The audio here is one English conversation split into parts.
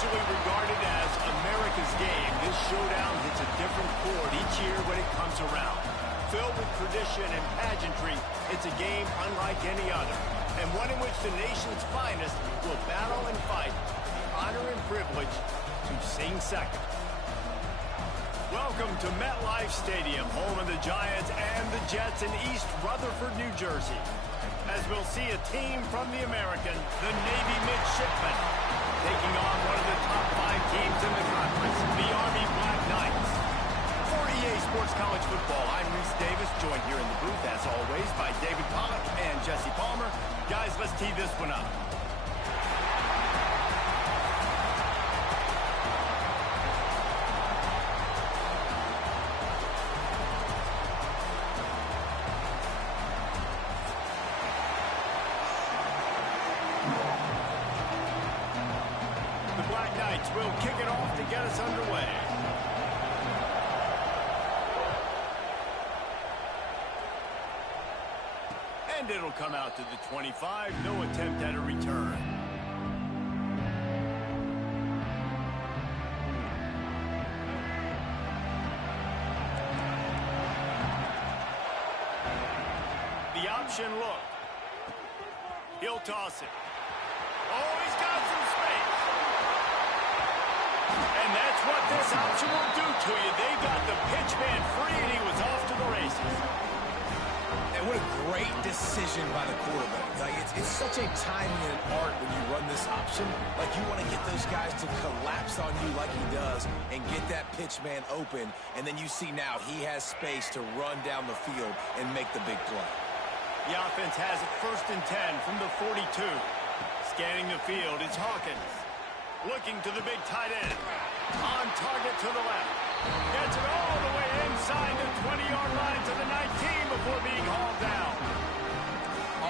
Usually regarded as America's game, this showdown hits a different chord each year when it comes around. Filled with tradition and pageantry, it's a game unlike any other, and one in which the nation's finest will battle and fight for the honor and privilege to sing second. Welcome to MetLife Stadium, home of the Giants and the Jets in East Rutherford, New Jersey, as we'll see a team from the American, the Navy Midshipmen, taking on one of the top 5 teams in the conference, the Army Black Knights. For EA Sports College Football, I'm Reese Davis, joined here in the booth, as always, by David Pollack and Jesse Palmer. Guys, let's tee this one up. The Black Knights will kick it off to get us underway. And it'll come out to the 25. No attempt at a return. The option look. He'll toss it. Oh, he's got some space. And that's what this option will do to you. They got the pitch man free, and he was off to the races. And what a great decision by the quarterback. Like, it's such a timing and an art when you run this option. Like, you want to get those guys to collapse on you like he does and get that pitch man open. And then you see now he has space to run down the field and make the big play. The offense has it 1st and 10 from the 42. Scanning the field, it's Hawkins. Looking to the big tight end. On target to the left. Gets it all the way inside the 20-yard line to the 19 before being hauled down.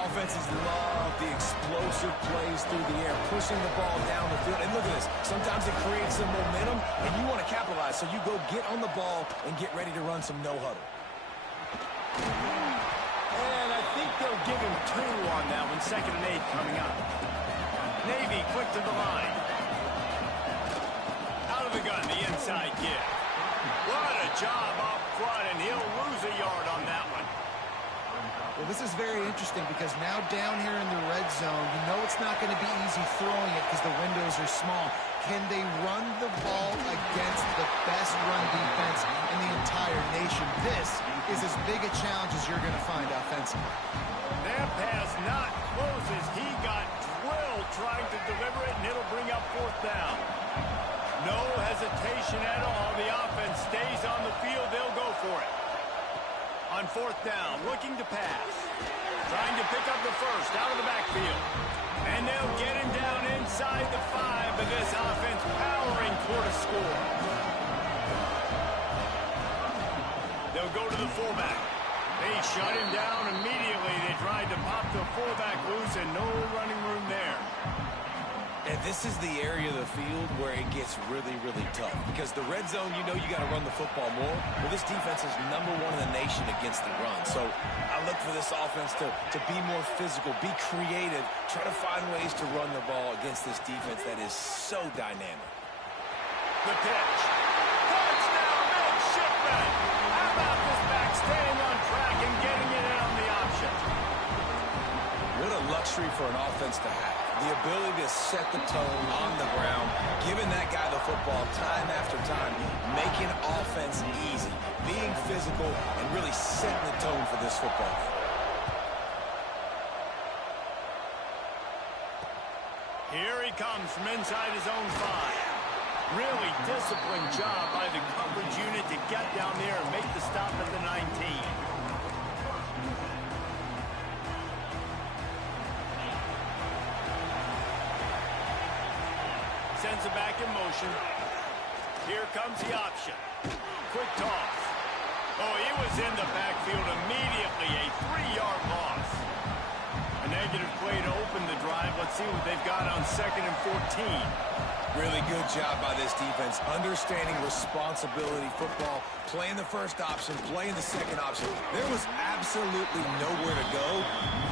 Offenses love the explosive plays through the air, pushing the ball down the field. And look at this. Sometimes it creates some momentum, and you want to capitalize. So you go get on the ball and get ready to run some no-huddle. And I think they'll give him 2 on that one. 2nd and 8 coming up. Navy quick to the line. Out of the gun, the inside give. What a job up front, and he'll lose a yard on that one. Well, this is very interesting because now down here in the red zone, you know it's not going to be easy throwing it because the windows are small. Can they run the ball against the best run defense in the entire nation? This is as big a challenge as you're going to find offensively. That pass not close as he got drilled trying to deliver it, and it'll bring up 4th down. No hesitation at all. The offense stays on the field. They'll go for it. On 4th down, looking to pass. Trying to pick up the first out of the backfield. And they'll get him down inside the 5, but this offense powering toward a score. They'll go to the fullback. They shut him down immediately. They tried to pop the fullback loose, and no running room there. And this is the area of the field where it gets really, really tough. Because the red zone, you know you got to run the football more. Well, this defense is #1 in the nation against the run. So I look for this offense to be more physical, be creative, try to find ways to run the ball against this defense that is so dynamic. The pitch. Touchdown, Midshipmen! How about this back staying on track and getting it in on the option? What a luxury for an offense to have. The ability to set the tone on the ground, giving that guy the football time after time, making offense easy, being physical, and really setting the tone for this football game. Here he comes from inside his own 5. Really disciplined job by the coverage unit to get down there and make the stop at the 19. Sends it back in motion. Here comes the option. Quick toss. Oh, he was in the backfield immediately. A 3-yard loss. A negative play to open the drive. Let's see what they've got on 2nd and 14. Really good job by this defense. Understanding responsibility football. Playing the first option. Playing the second option. There was absolutely nowhere to go.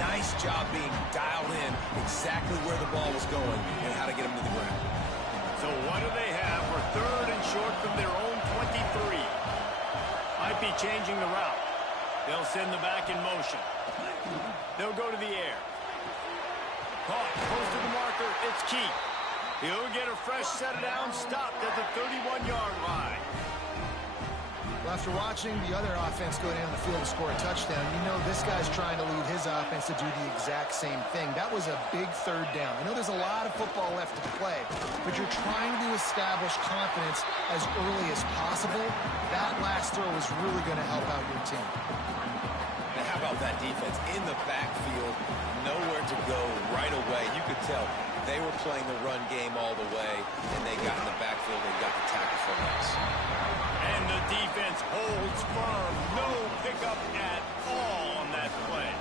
Nice job being dialed in exactly where the ball was going and how to get him to the ground. So what do they have for third and short from their own 23? Might be changing the route. They'll send the back in motion. They'll go to the air. Caught close to the marker. It's Keith. He'll get a fresh set down, stopped at the 31-yard line. Well, after watching the other offense go down the field and score a touchdown, you know this guy's trying to lead his offense to do the exact same thing. That was a big third down. I know there's a lot of football left to play, but you're trying to establish confidence as early as possible. That last throw is really going to help out your team. Now, how about that defense in the backfield? Nowhere to go right away. You could tell they were playing the run game all the way, and they got in the backfield and got the tackle for loss. And the defense holds firm. No pickup at all on that play.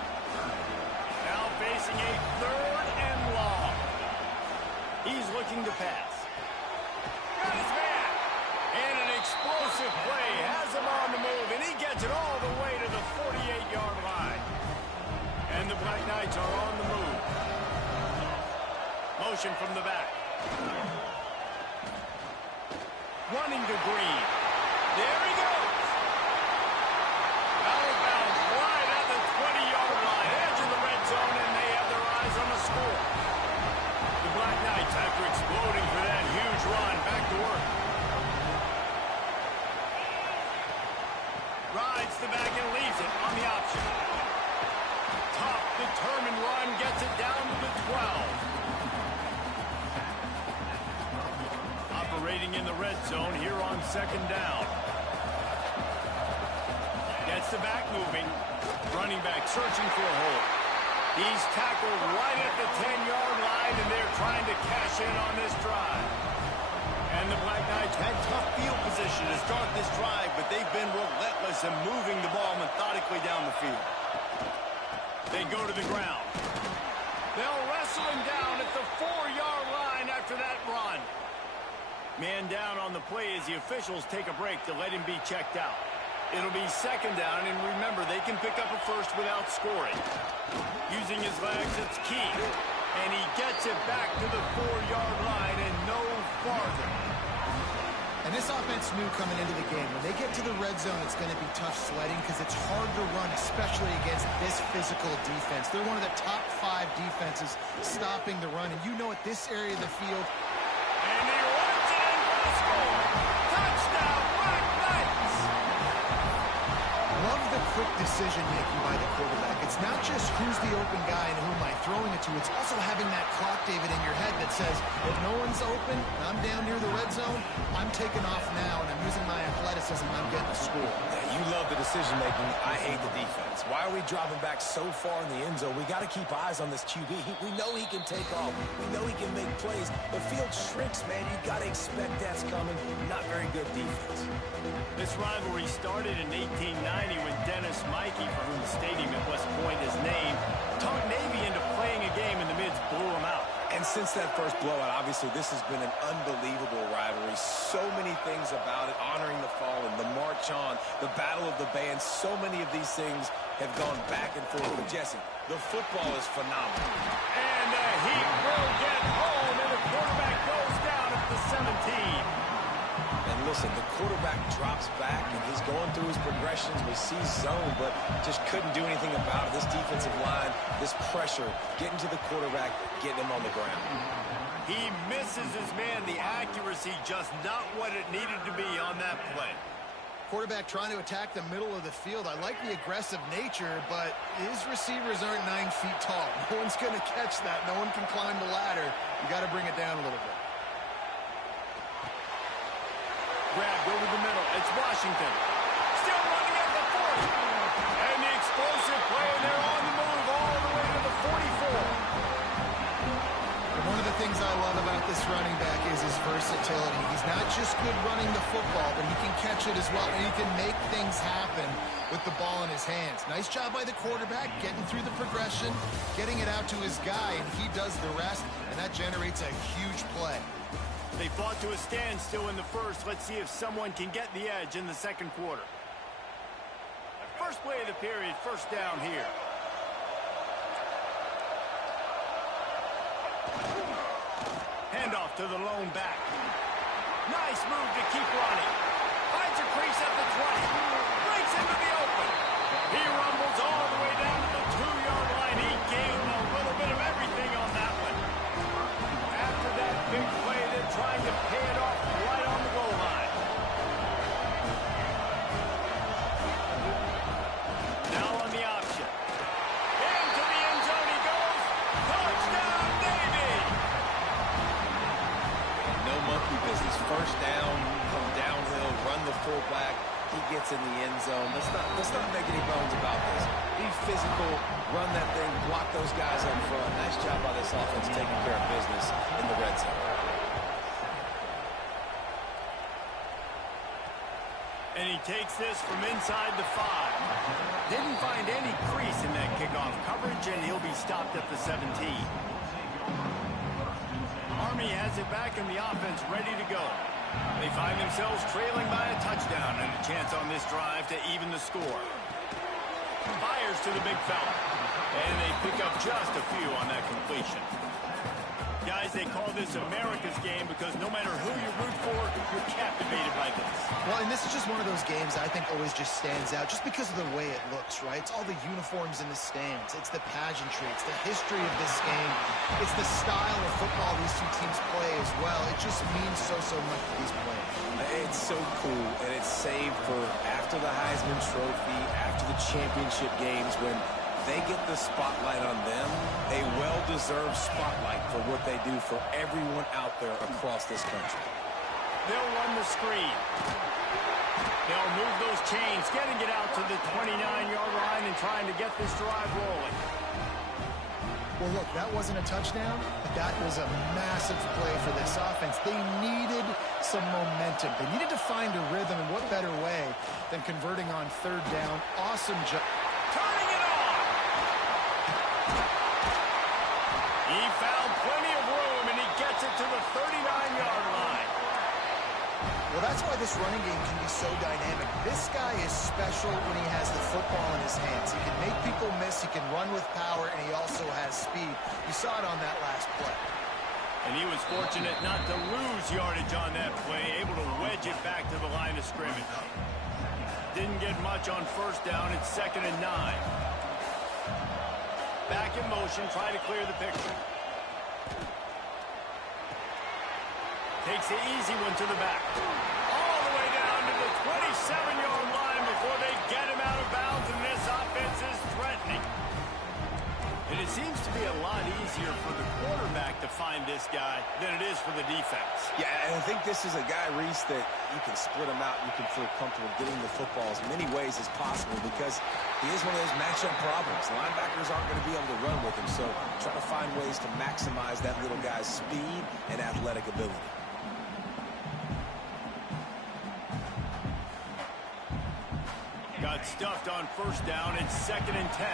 Now facing a third and long. He's looking to pass. Got his man. And an explosive play has him on the move, and he gets it all the way to the 48-yard line. And the Black Knights are on the move. Motion from the back. Running to Green. There he goes. Out of bounds, right at the 20-yard line. Edge of the red zone, and they have their eyes on the score. The Black Knights, after exploding for that huge run, back to work. Rides the back and leaves it on the option. Tough, determined run, gets it down to the 12. Operating in the red zone here on second down. Gets the back moving. Running back searching for a hole. He's tackled right at the 10-yard line, and they're trying to cash in on this drive. And the Black Knights had tough field position to start this drive, but they've been relentless in moving the ball methodically down the field. They go to the ground. They'll wrestle him down at the 4-yard line after that run. Man down on the play as the officials take a break to let him be checked out. It'll be second down, and remember, they can pick up a first without scoring. Using his legs, it's Keith. And he gets it back to the 4-yard line and no farther. And this offense knew coming into the game, when they get to the red zone, it's going to be tough sledding because it's hard to run, especially against this physical defense. They're one of the top 5 defenses stopping the run. And you know at this area of the field, and he runs it in for the score. Touchdown, Black Knights! Love the quick decision-making by the quarterback. It's not just who's the open guy and who am I throwing it to. It's also having that clock, David, in your head that says, if no one's open and I'm down near the red zone, I'm taking off now, and I'm using my athleticism, I'm getting a score. Yeah, you love the decision-making. I hate the defense. Why are we dropping back so far in the end zone? We got to keep eyes on this QB. We know he can take off. We know he can make plays. The field shrinks, man. You got to expect that's coming. Not very good defense. This rivalry started in 1890 when Dennis Mikey, for whom the stadium at West Point is named, talked Navy into playing a game, and the Mids blew him out. And since that first blowout, obviously, this has been an unbelievable rivalry. So many things about it, honoring the fallen, the march on, the battle of the bands. So many of these things have gone back and forth. But Jesse, the football is phenomenal. And the Heat will get home, and the quarterback goes down at the 17. And listen, the quarterback drops back, and he's going through his progressions. We see zone, but just couldn't do anything about it. This defensive line, this pressure, getting to the quarterback, getting him on the ground. He misses his man. The accuracy just not what it needed to be on that play. Quarterback trying to attack the middle of the field. I like the aggressive nature, but his receivers aren't 9 feet tall. No one's going to catch that. No one can climb the ladder. You got to bring it down a little bit. Grabbed over the middle. It's Washington. Still running at the 40. And the explosive play, and they're on the move all the way to the 44. And one of the things I love about this running back is his versatility. He's not just good running the football, but he can catch it as well, and he can make things happen with the ball in his hands. Nice job by the quarterback, getting through the progression, getting it out to his guy, and he does the rest, and that generates a huge play. They fought to a standstill in the first. Let's see if someone can get the edge in the second quarter. First play of the period, first down here. Handoff to the lone back. Nice move to keep running. Finds a crease at the 20. Breaks into the open. He rumbles all the way down to the 2-yard line. He gained a little bit of everything on that one. After that big play, they're trying to pay it off right on the goal line. Now on the option. Into the end zone he goes. Touchdown, Navy! No monkey business. First down, from downhill, run the fullback. He gets in the end zone. Let's not make any bones about this. Be physical, run that thing, block those guys up front. Nice job by this offense taking care of business in the red zone. And he takes this from inside the 5. Didn't find any crease in that kickoff coverage, and he'll be stopped at the 17. Army has it back in the offense, ready to go. They find themselves trailing by a touchdown and a chance on this drive to even the score. Fires to the big fella. And they pick up just a few on that completion. Guys, they call this America's game because no matter who you root for, you're captivated by this. Well, and this is just one of those games I think always just stands out just because of the way it looks, right? It's all the uniforms in the stands. It's the pageantry. It's the history of this game. It's the style of football these two teams play as well. It just means so much to these players. It's so cool, and it's saved for after the Heisman Trophy, after the championship games, when they get the spotlight on them, a well-deserved spotlight for what they do for everyone out there across this country. They'll run the screen. They'll move those chains, getting it out to the 29-yard line and trying to get this drive rolling. Well, look, that wasn't a touchdown, but that was a massive play for this offense. They needed some momentum. They needed to find a rhythm, and what better way than converting on third down. Awesome job. Turning it on! He found plenty of room, and he gets it to the 39-yard line. Well, that's why this running game can be so dynamic. This guy is special when he has the football in his hands. He can make people miss, he can run with power, and he also has speed. You saw it on that last play. And he was fortunate not to lose yardage on that play, able to wedge it back to the line of scrimmage. Didn't get much on first down. It's 2nd and 9. Back in motion, trying to clear the picture. Takes the easy one to the back. All the way down to the 27-yard line before they get him out of bounds, and this offense is threatening. And it seems to be a lot easier for the quarterback to find this guy than it is for the defense. Yeah, and I think this is a guy, Reese, that you can split him out. You can feel comfortable getting the football as many ways as possible because he is one of those matchup problems. Linebackers aren't going to be able to run with him, so try to find ways to maximize that little guy's speed and athletic ability. Got stuffed on first down. It's 2nd and 10.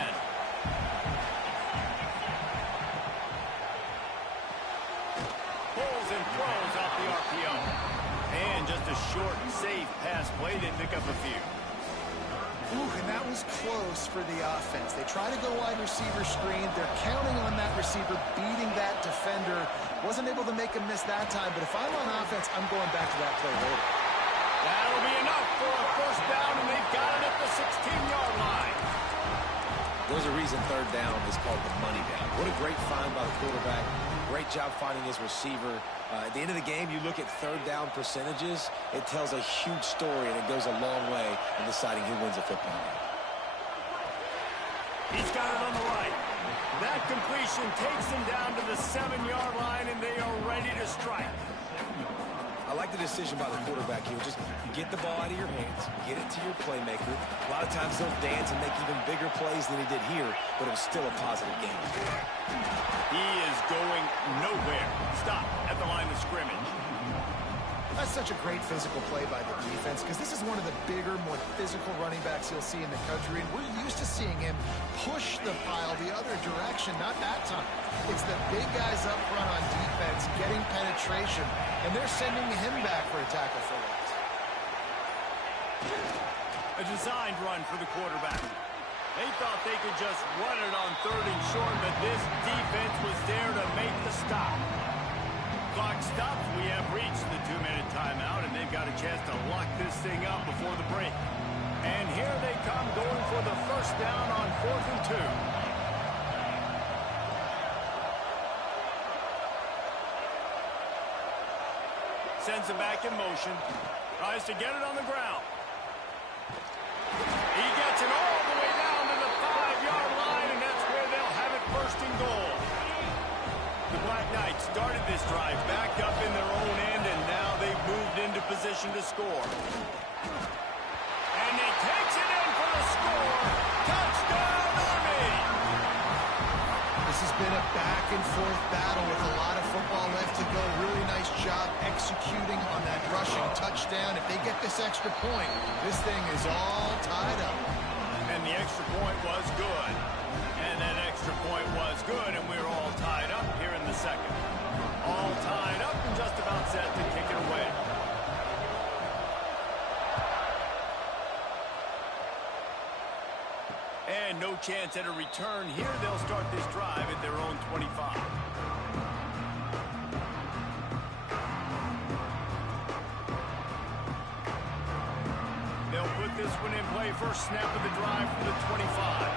Pulls and throws off the RPO. And just a short, safe pass play. They pick up a few. Ooh, and that was close for the offense. They try to go wide receiver screen. They're counting on that receiver beating that defender. Wasn't able to make him miss that time, but if I'm on offense, I'm going back to that play later. That'll be enough for a first down, and they've got it at the 16-yard line. There's a reason third down is called the money down. What a great find by the quarterback. Great job finding his receiver. At the end of the game, you look at third down percentages. It tells a huge story, and it goes a long way in deciding who wins a football game. He's got it on the right. That completion takes them down to the 7-yard line, and they are ready to strike. I like the decision by the quarterback here. Just get the ball out of your hands, get it to your playmaker. A lot of times he'll dance and make even bigger plays than he did here, but it was still a positive game. He is going nowhere. Stop at the line of scrimmage. That's such a great physical play by the defense because this is one of the bigger, more physical running backs you'll see in the country, and we're used to seeing him push the pile the other direction. Not that time. It's the big guys up front on defense getting penetration, and they're sending him back for a tackle for loss. A designed run for the quarterback. They thought they could just run it on 3rd and short, but this defense was there to make the stop. Clock we have reached the 2-minute timeout, and they've got a chance to lock this thing up before the break. And here they come going for the first down on 4th and 2. Sends him back in motion. Tries to get it on the ground. He gets it all the way down to the 5-yard line, and that's where they'll have it 1st and goal. The Black Knights started this drive back up in their own end, and now they've moved into position to score. And he takes it in for the score. Touchdown, Army! This has been a back-and-forth battle with a lot of football left to go. Really nice job executing on that rushing touchdown. If they get this extra point, this thing is all tied up. And the extra point was good. And that extra point was good, and we're all tied up here in the second. All tied up and just about set to kick it away. And no chance at a return here. They'll start this drive at their own 25. They'll put this one in play. First snap of the drive for the 25.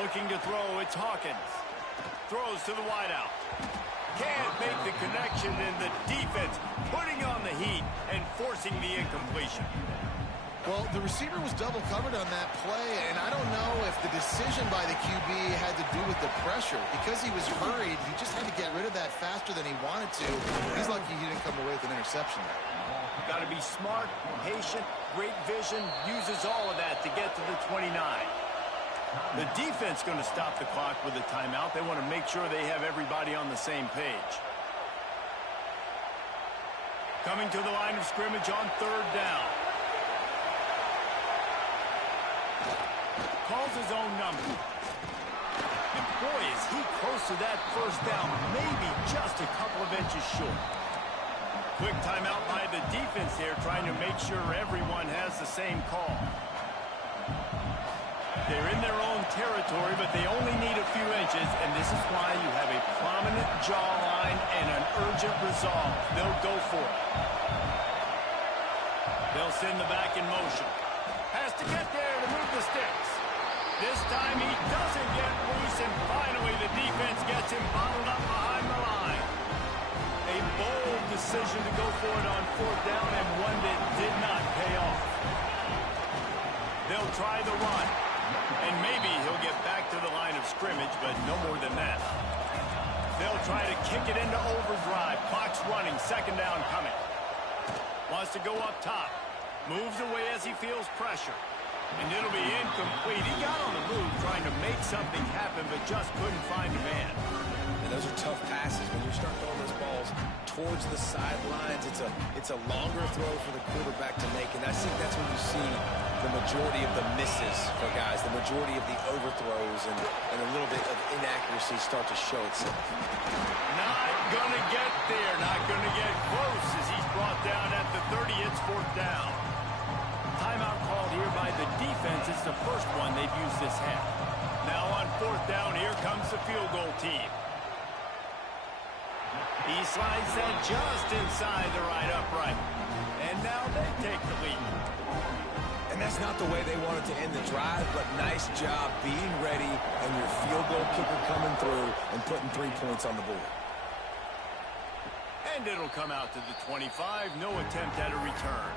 Looking to throw, it's Hawkins. Throws to the wideout. Can't make the connection, and the defense putting on the heat and forcing the incompletion. Well, the receiver was double covered on that play, and I don't know if the decision by the QB had to do with the pressure. Because he was hurried, he just had to get rid of that faster than he wanted to. He's lucky he didn't come away with an interception there. Got to be smart, patient, great vision, uses all of that to get to the 29. The defense going to stop the clock with a timeout. They want to make sure they have everybody on the same page. Coming to the line of scrimmage on 3rd down. Calls his own number. And boy, is he close to that first down, maybe just a couple of inches short. Quick timeout by the defense here, trying to make sure everyone has the same call. They're in their own territory, but they only need a few inches, and this is why you have a prominent jawline and an urgent resolve. They'll go for it. They'll send the back in motion. Has to get there to move the sticks. This time he doesn't get loose, and finally the defense gets him bottled up behind the line. A bold decision to go for it on 4th down, and one that did not pay off. They'll try the run. And maybe he'll get back to the line of scrimmage, but no more than that. They'll try to kick it into overdrive. Clock's running. 2nd down coming. Wants to go up top. Moves away as he feels pressure. And it'll be incomplete. He got on the move trying to make something happen, but just couldn't find a man. And those are tough passes. When you start throwing those balls towards the sidelines, it's a longer throw for the quarterback to make. And I think that's when you see the majority of the misses for guys, the majority of the overthrows, and a little bit of inaccuracy start to show itself. Not going to get there, not going to get close as he's brought down at the 30. It's 4th down. Timeout called here by the defense. It's the first one they've used this half. Now on 4th down, here comes the field goal team. He slides that just inside the right upright. And now they take the lead. And that's not the way they wanted to end the drive, but nice job being ready and your field goal kicker coming through and putting 3 points on the board. And it'll come out to the 25. No attempt at a return.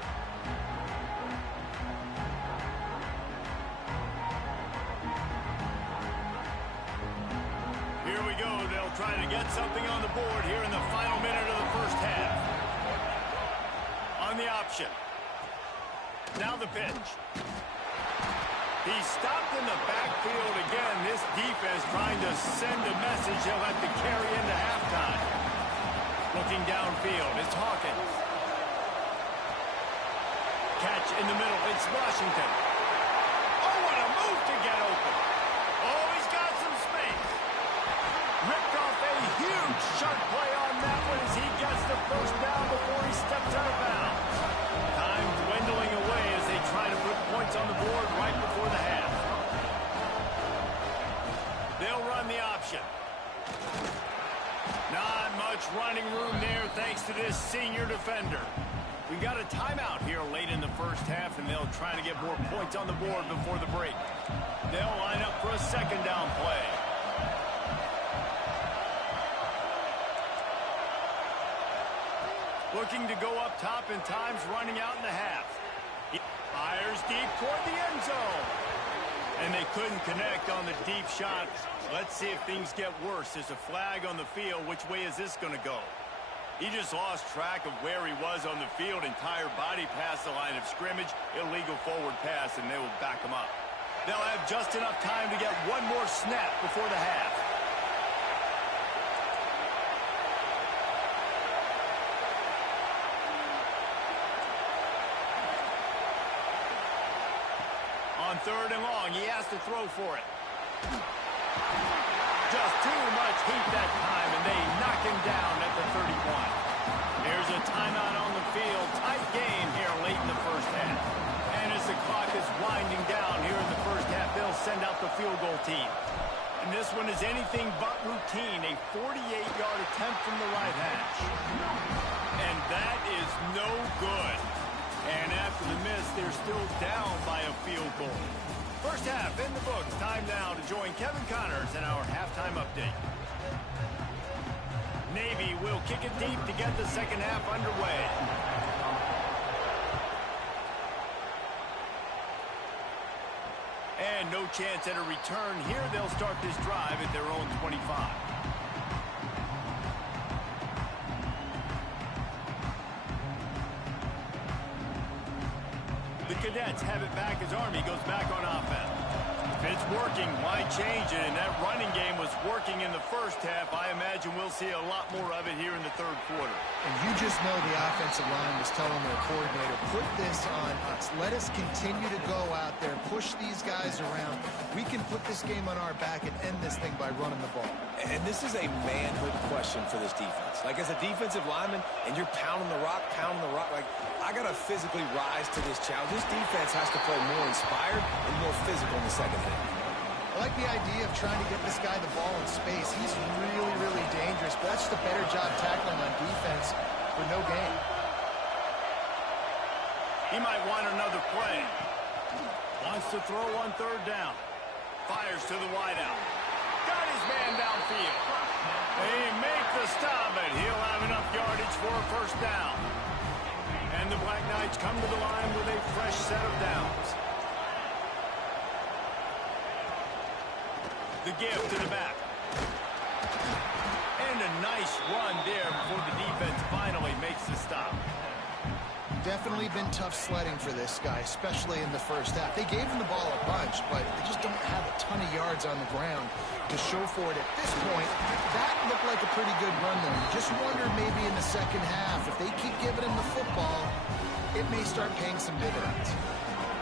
Here we go. They'll try to get something on the board here in the final minute of the first half. On the option. Now the pitch. He's stopped in the backfield again. This defense trying to send a message he'll have to carry into halftime. Looking downfield, it's Hawkins. Catch in the middle, it's Washington. Oh, what a move to get open. Oh, he's got some space. Ripped off a huge sharp play on that one as he gets the first down before he steps out of bounds. Time dwindling away as they try to put points on the board right before the half. They'll run the option. Not much running room there thanks to this senior defender. We got a timeout here late in the first half, and they'll try to get more points on the board before the break. They'll line up for a second down play. Looking to go up top, and time's running out in the half. He fires deep toward the end zone. And they couldn't connect on the deep shot. Let's see if things get worse. There's a flag on the field. Which way is this going to go? He just lost track of where he was on the field. Entire body past the line of scrimmage. Illegal forward pass, and they will back him up. They'll have just enough time to get one more snap before the half. On 3rd and long, he has to throw for it. Just too much heat that time, and they knock him down at the 31. Here's a timeout on the field. Tight game here late in the first half. And as the clock is winding down here in the first half, they'll send out the field goal team. And this one is anything but routine. A 48-yard attempt from the right hash. And that is no good. And after the miss, they're still down by a field goal. First half in the books. Time now to join Kevin Connors in our halftime update. Navy will kick it deep to get the second half underway. And no chance at a return here. They'll start this drive at their own 25. The Cadets have it back as Army goes back on offense. If it's working, why change it? And that running game was working in the first half. I imagine we'll see a lot more of it here in the 3rd quarter. And you just know the offensive line was telling their coordinator, put this on us. Let us continue to go out there, push these guys around. We can put this game on our back and end this thing by running the ball. And this is a manhood question for this defense. Like, as a defensive lineman, and you're pounding the rock, like, I got to physically rise to this challenge. This defense has to play more inspired and more physical in the second half. I like the idea of trying to get this guy the ball in space. He's really, really dangerous, but that's just a better job tackling on defense for no gain. He might want another play. Wants to throw on 3rd down. Fires to the wideout. Got his man downfield. They make the stop, but he'll have enough yardage for a first down. And the Black Knights come to the line with a fresh set of downs. The give to the back. And a nice run there before the defense finally makes the stop. Definitely been tough sledding for this guy, especially in the first half. They gave him the ball a bunch, but they just don't have a ton of yards on the ground to show for it at this point. That looked like a pretty good run, though. You just wonder maybe in the second half, if they keep giving him the football, it may start paying some dividends.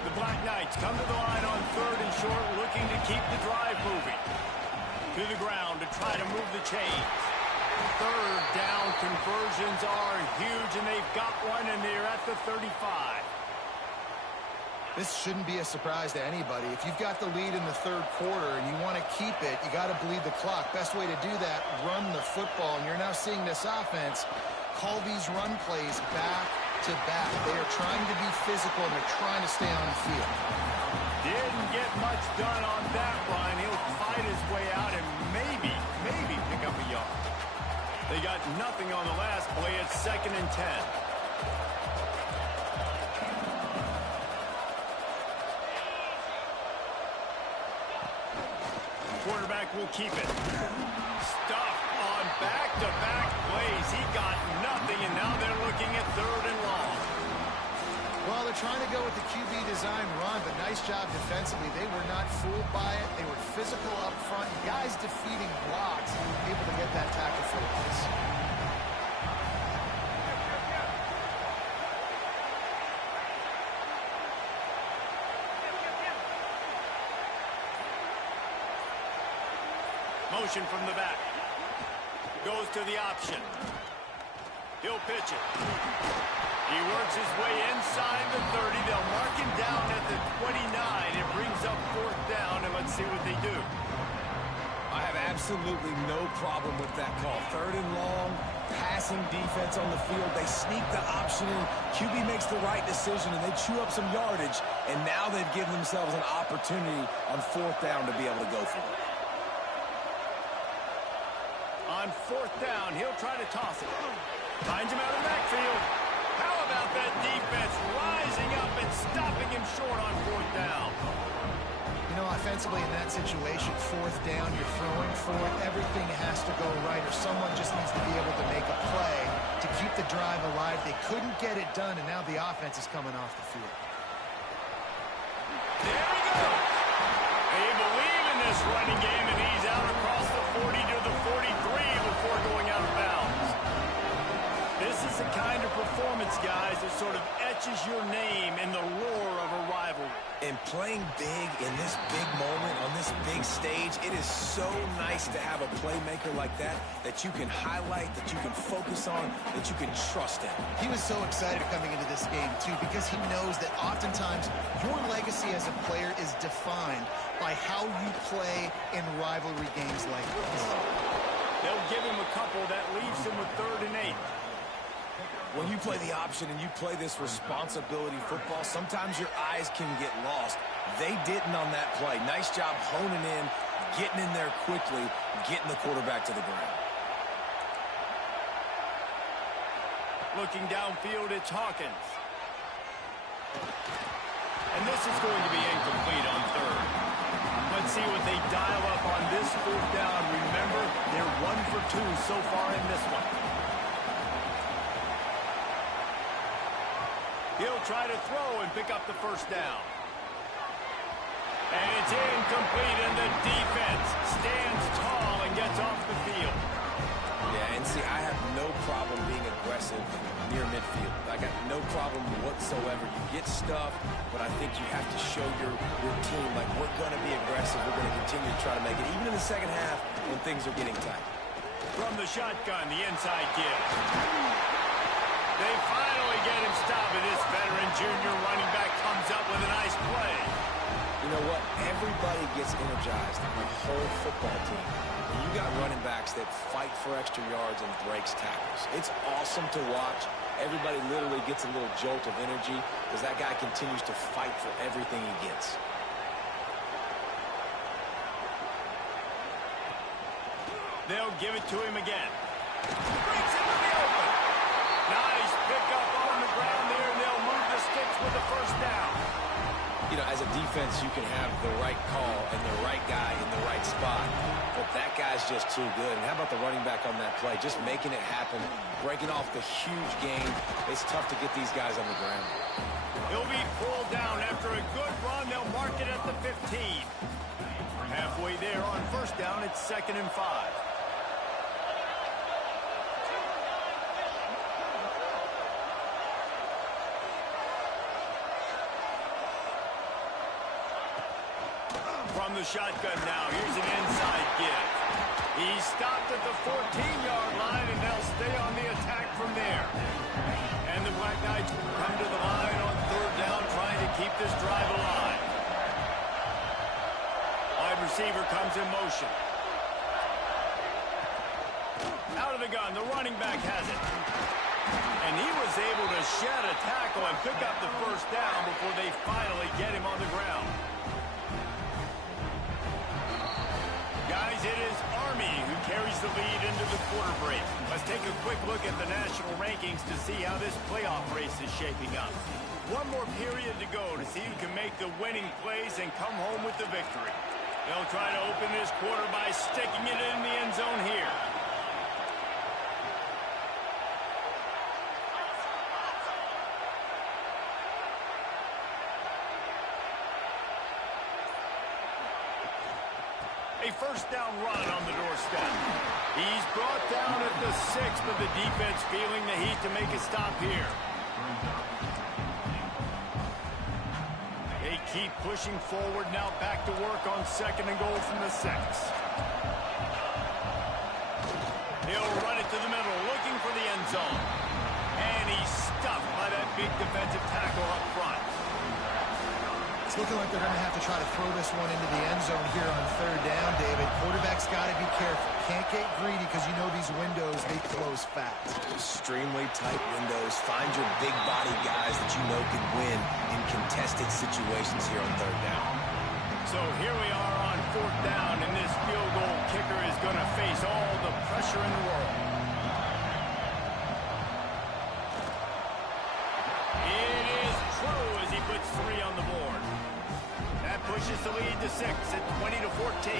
The Black Knights come to the line on 3rd and short, looking to keep the drive moving. To the ground to try to move the chains. 3rd down conversions are huge, and they've got one, and they're at the 35. This shouldn't be a surprise to anybody. If you've got the lead in the 3rd quarter and you want to keep it, you got to bleed the clock. Best way to do that, run the football. And you're now seeing this offense call these run plays back to back. They are trying to be physical, and they're trying to stay on the field. Didn't get much done on that run. He'll fight his way out and maybe pick up a yard. They got nothing on the last play. It's 2nd and 10. Quarterback will keep it. Stuffed on back-to-back plays. He got nothing, and now they're looking at 3rd and long. Well, they're trying to go with the QB design run, but nice job defensively. They were not fooled by it. They were physical up front. Guys defeating blocks and able to get that tackle for a place. Motion from the back. Goes to the option. He'll pitch it. He works his way inside the 30. They'll mark him down at the 29. It brings up 4th down, and let's see what they do. I have Absolutely no problem with that call. Third and long, passing defense on the field. They sneak the option in. QB makes the right decision, and they chew up some yardage, and now they've given themselves an opportunity on fourth down to be able to go for it. On fourth down, he'll try to toss it. Finds him out of the backfield. How about that defense rising up and stopping him short on fourth down? You know, offensively in that situation, fourth down, you're throwing for it. Everything has to go right, or someone just needs to be able to make a play to keep the drive alive. They couldn't get it done, and now the offense is coming off the field. There he goes. They believe in this running game, and he's out across the 40 to the 43 before going out of bounds. This is the kind of performance, guys, that sort of etches your name in the roar of a rivalry. And playing big in this big moment, on this big stage, it is so nice to have a playmaker like that that you can highlight, that you can focus on, that you can trust in. He was so excited coming into this game, too, because he knows that oftentimes your legacy as a player is defined by how you play in rivalry games like this. They'll give him a couple. That leaves him with 3rd and 8. When you play the option and you play this responsibility football, sometimes your eyes can get lost. They didn't on that play. Nice job honing in, getting in there quickly, getting the quarterback to the ground. Looking downfield, it's Hawkins. And this is going to be incomplete on 3rd. Let's see what they dial up on this 4th down. Remember, they're 1 for 2 so far in this one. He'll try to throw and pick up the 1st down. And it's incomplete, and the defense stands tall and gets off the field. Yeah, and see, I have no problem being aggressive near midfield. I got no problem whatsoever. You get stuffed, but I think you have to show your team, like, we're going to be aggressive. We're going to continue to try to make it, even in the second half when things are getting tight. From the shotgun, the inside give. They finally get him stopped, and this veteran junior running back comes up with a nice play. You know what? Everybody gets energized on the whole football team. And you got running backs that fight for extra yards and breaks tackles. It's awesome to watch. Everybody literally gets a little jolt of energy because that guy continues to fight for everything he gets. They'll give it to him again. Breaks into the open. Nice pickup on the ground there, and they'll move the sticks with the 1st down. You know, as a defense, you can have the right call and the right guy in the right spot, but that guy's just too good. And how about the running back on that play? Just making it happen, breaking off the huge gain. It's tough to get these guys on the ground. He'll be pulled down after a good run. They'll mark it at the 15. Halfway there on 1st down, it's 2nd and 5. From the shotgun now, here's an inside give. He's stopped at the 14-yard line, and they'll stay on the attack from there. And the Black Knights come to the line on 3rd down, trying to keep this drive alive. Wide receiver comes in motion. Out of the gun, the running back has it. And he was able to shed a tackle and pick up the 1st down before they finally get him on the ground. Guys, it is Army who carries the lead into the quarter break. Let's take a quick look at the national rankings to see how this playoff race is shaping up. One more period to go to see who can make the winning plays and come home with the victory. They'll try to open this quarter by sticking it in the end zone here. A 1st down run on the doorstep. He's brought down at the 6, but the defense feeling the heat to make a stop here. They keep pushing forward, now back to work on 2nd and goal from the 6. He'll run it to the middle, looking for the end zone. And he's stuffed by that big defensive tackle up front. It's looking like they're going to have to try to throw this one into the end zone here on 3rd down, David. it. Quarterback's got to be careful. Can't get greedy because you know these windows, they close fast. Extremely tight windows. Find your big body guys that you know can win in contested situations here on third down. So here we are on fourth down, and this field goal kicker is going to face all the pressure in the world. It is true as he puts 3 on the board. That pushes the lead to 6 at 20-14.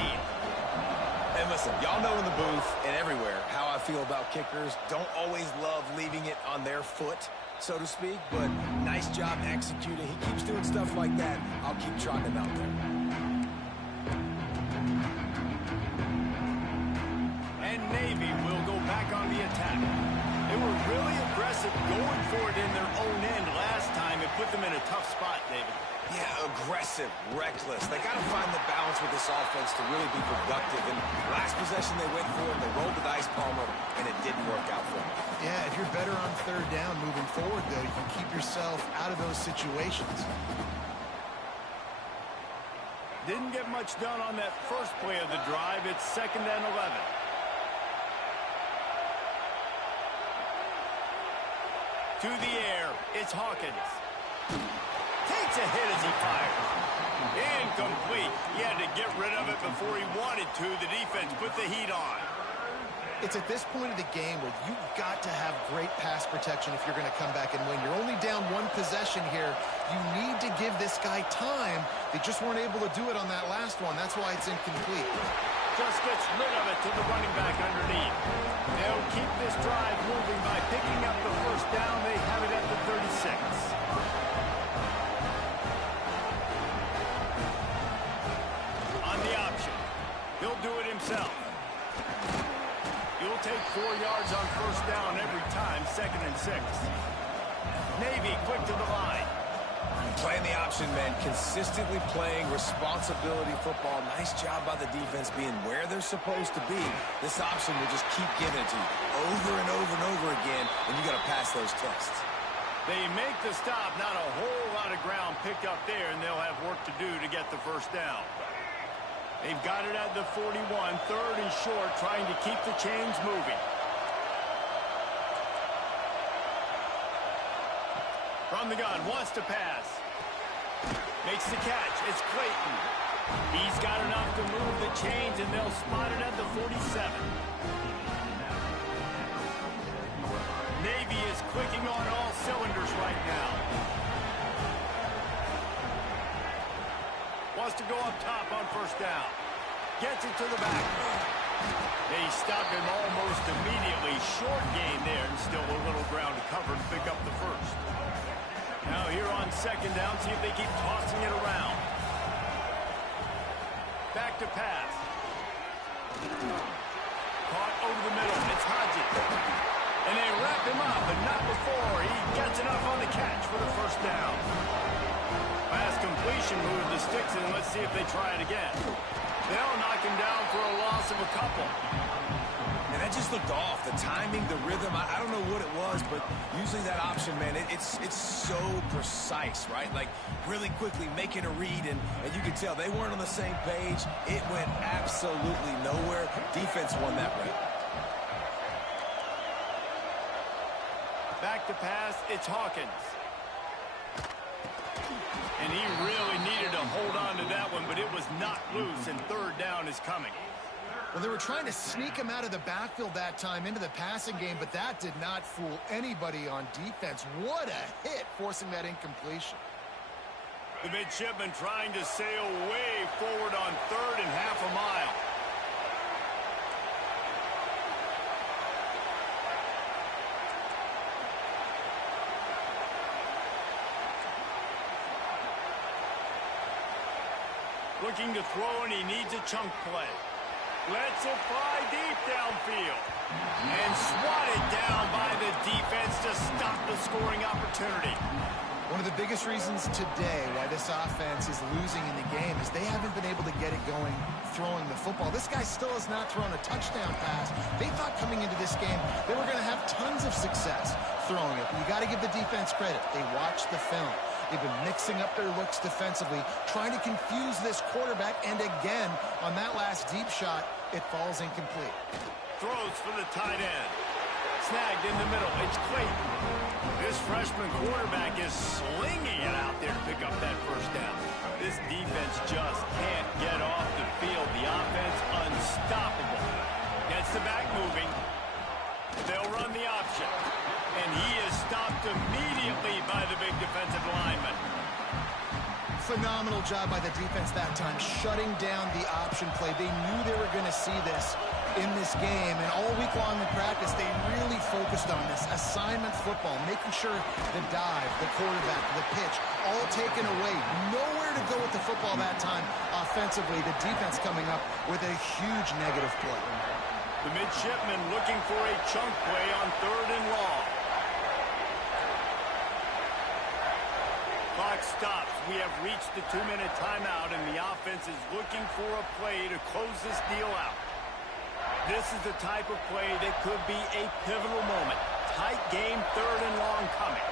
And listen, y'all know in the booth and everywhere how I feel about kickers. Don't always love leaving it on their foot, so to speak, but nice job executing. He keeps doing stuff like that. I'll keep trotting him out there. And Navy will go back on the attack. They were really aggressive going for it in their own end last time. It put them in a tough spot, David. Yeah, aggressive, reckless. They got to find the balance with this offense to really be productive. And last possession they went for it, they rolled the dice, Palmer, and it didn't work out for them. Yeah, if you're better on third down moving forward, though, you can keep yourself out of those situations. Didn't get much done on that first play of the drive. It's 2nd and 11. To the air, it's Hawkins. Takes a hit as he fires. Incomplete. He had to get rid of it before he wanted to. The defense put the heat on. It's at this point of the game where you've got to have great pass protection if you're going to come back and win. You're only down 1 possession here. You need to give this guy time. They just weren't able to do it on that last one. That's why it's incomplete. Just gets rid of it to the running back underneath. They'll keep this drive moving by picking up the first down. They have it at the 36. On the option, he'll do it himself. He'll take 4 yards on first down every time, 2nd and 6. Navy quick to the line. Playing the option, man, consistently playing responsibility football. Nice job by the defense being where they're supposed to be. This option will just keep giving it to you over and over and over again, and you got to pass those tests. They make the stop, not a whole lot of ground picked up there, and they'll have work to do to get the first down. They've got it at the 41, 3rd and short, trying to keep the chains moving. From the gun, wants to pass. Makes the catch. It's Clayton. He's got enough to move the chains, and they'll spot it at the 47. Navy is clicking on all cylinders right now. Wants to go up top on first down. Gets it to the back. They stop him almost immediately. Short gain there, and still a little ground to cover to pick up the first. Now here on 2nd down, see if they keep tossing it around. Back to pass. Caught over the middle. It's Hodges. And they wrap him up, but not before he gets enough on the catch for the first down. Pass completion, moved the sticks in. Let's see if they try it again. They'll knock him down for a loss of a couple. And that just looked off. The timing, the rhythm, I don't know what it was, but usually that option, man, it's so precise, right? Like, really quickly making a read, and you can tell they weren't on the same page. It went absolutely nowhere. Defense won that rep. Back to pass, it's Hawkins. And he really needed to hold on to that one, but it was knocked loose, and 3rd down is coming. Well, they were trying to sneak him out of the backfield that time into the passing game, but that did not fool anybody on defense. What a hit, forcing that incompletion. The midshipman trying to sail way forward on 3rd and half a mile. Looking to throw, and he needs a chunk play. Lets it fly deep downfield. And swatted down by the defense to stop the scoring opportunity. One of the biggest reasons today why this offense is losing in the game is they haven't been able to get it going throwing the football. This guy still has not thrown a touchdown pass. They thought coming into this game they were going to have tons of success throwing it. But you got to give the defense credit. They watched the film. They've been mixing up their looks defensively, trying to confuse this quarterback, and again, on that last deep shot, it falls incomplete. Throws for the tight end. Snagged in the middle. It's Clayton. This freshman quarterback is slinging it out there to pick up that first down. This defense just can't get off the field. The offense unstoppable. Gets the back moving. They'll run the option. And he is stopped immediately by the big defensive lineman. Phenomenal job by the defense that time, shutting down the option play. They knew they were going to see this in this game, and all week long in practice, they really focused on this assignment football, making sure the dive, the quarterback, the pitch, all taken away. Nowhere to go with the football that time offensively. The defense coming up with a huge negative play. The midshipman looking for a chunk play on 3rd and long. Clock stops. We have reached the 2-minute timeout, and the offense is looking for a play to close this deal out. This is the type of play that could be a pivotal moment. Tight game, 3rd and long coming.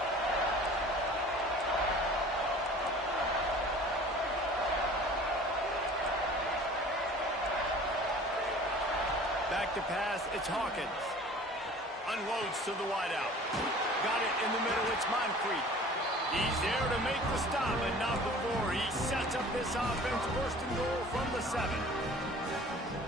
Back to pass, it's Hawkins. Unloads to the wideout. Got it in the middle, it's Moncrief. He's there to make the stop, and not before. He sets up this offense, 1st and goal from the 7.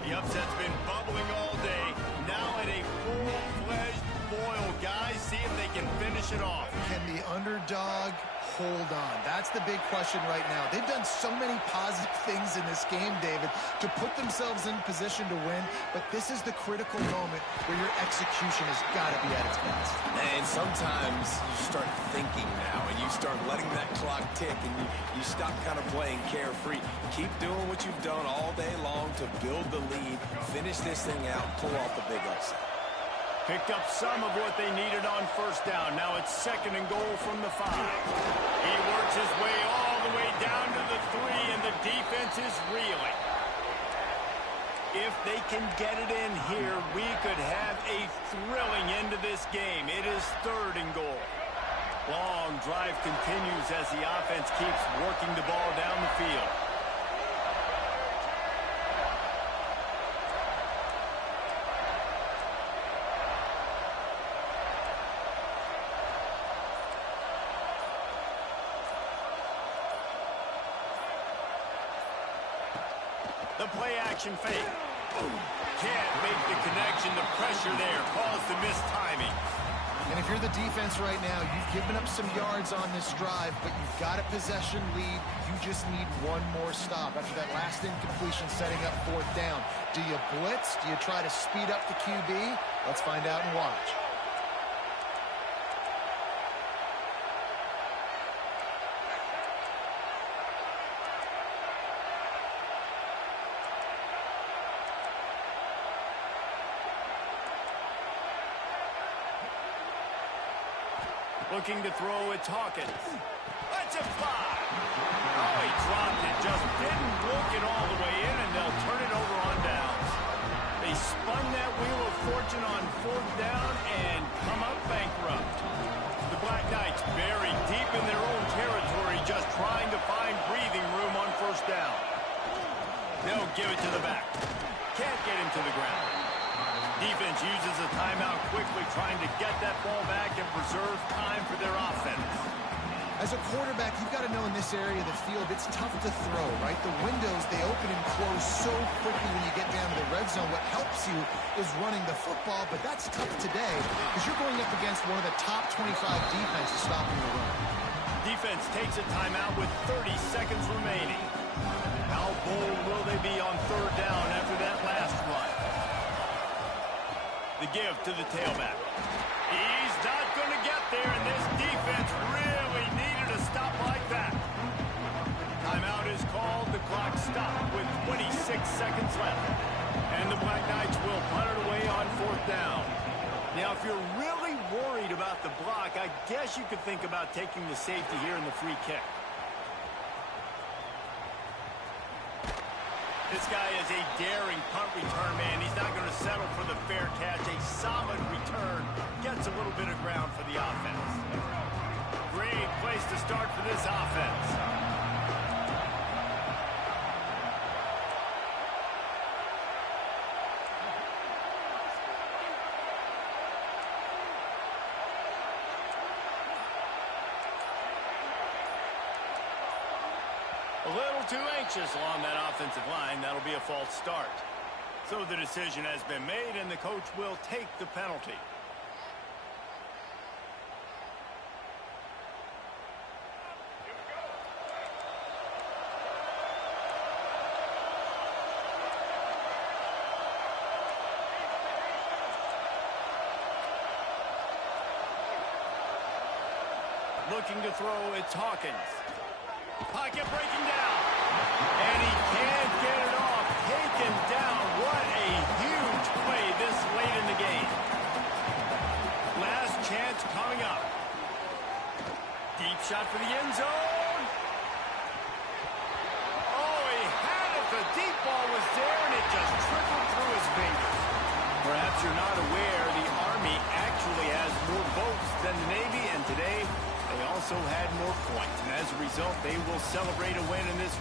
The upset's been bubbling all day. Now at a full-fledged boil. Guys, see if they can finish it off. Can the underdog hold on? That's the big question right now. They've done so many positive things in this game, David, to put themselves in position to win, but this is the critical moment where your execution has got to be at its best. And sometimes you start thinking now, and you start letting that clock tick, and you stop kind of playing carefree. Keep doing what you've done all day long to build the lead, finish this thing out, pull off the big upset. Picked up some of what they needed on 1st down. Now it's 2nd and goal from the 5. He works his way all the way down to the 3, and the defense is reeling. If they can get it in here, we could have a thrilling end to this game. It is 3rd and goal. Long drive continues as the offense keeps working the ball down the field. The play-action fake. Can't make the connection. The pressure there caused the missed timing. And if you're the defense right now, you've given up some yards on this drive, but you've got a possession lead. You just need one more stop after that last incompletion setting up 4th down. Do you blitz? Do you try to speed up the QB? Let's find out and watch. Looking to throw, it's Hawkins. That's a fly. Oh, he dropped it. Just didn't look it all the way in, and they'll turn it over on downs. They spun that wheel of fortune on 4th down and come up bankrupt. The Black Knights buried deep in their own territory, just trying to find breathing room on 1st down. They'll give it to the back. Can't get him to the ground. Defense uses a timeout quickly, trying to get that ball back and preserve time for their offense. As a quarterback, you've got to know in this area of the field, it's tough to throw, right? The windows, they open and close so quickly when you get down to the red zone. What helps you is running the football, but that's tough today because you're going up against one of the top 25 defenses stopping the run. Defense takes a timeout with 30 seconds remaining. How bold will they be on 3rd down after that last run? The give to the tailback. He's not going to get there, and this defense really needed a stop like that. Timeout is called. The clock stopped with 26 seconds left. And the Black Knights will punt it away on 4th down. Now, if you're really worried about the block, I guess you could think about taking the safety here in the free kick. This guy is a daring punt return man. He's not going to settle for the fair catch. A solid return gets a little bit of ground for the offense. Great place place to start for this offense. A little too anxious along that offensive line. That'll be a false start. So the decision has been made, and the coach will take the penalty. Looking to throw, it's Hawkins. Pocket breaking down. And he can't get it off. Taken down. What a huge play this late in the game. Last chance coming up. Deep shot for the end zone. Oh, he had it. The deep ball was there, and it just trickled through his fingers. Perhaps you're not aware, the Army actually has more votes than the Navy, and today they also had more points. And as a result, they will celebrate a win in this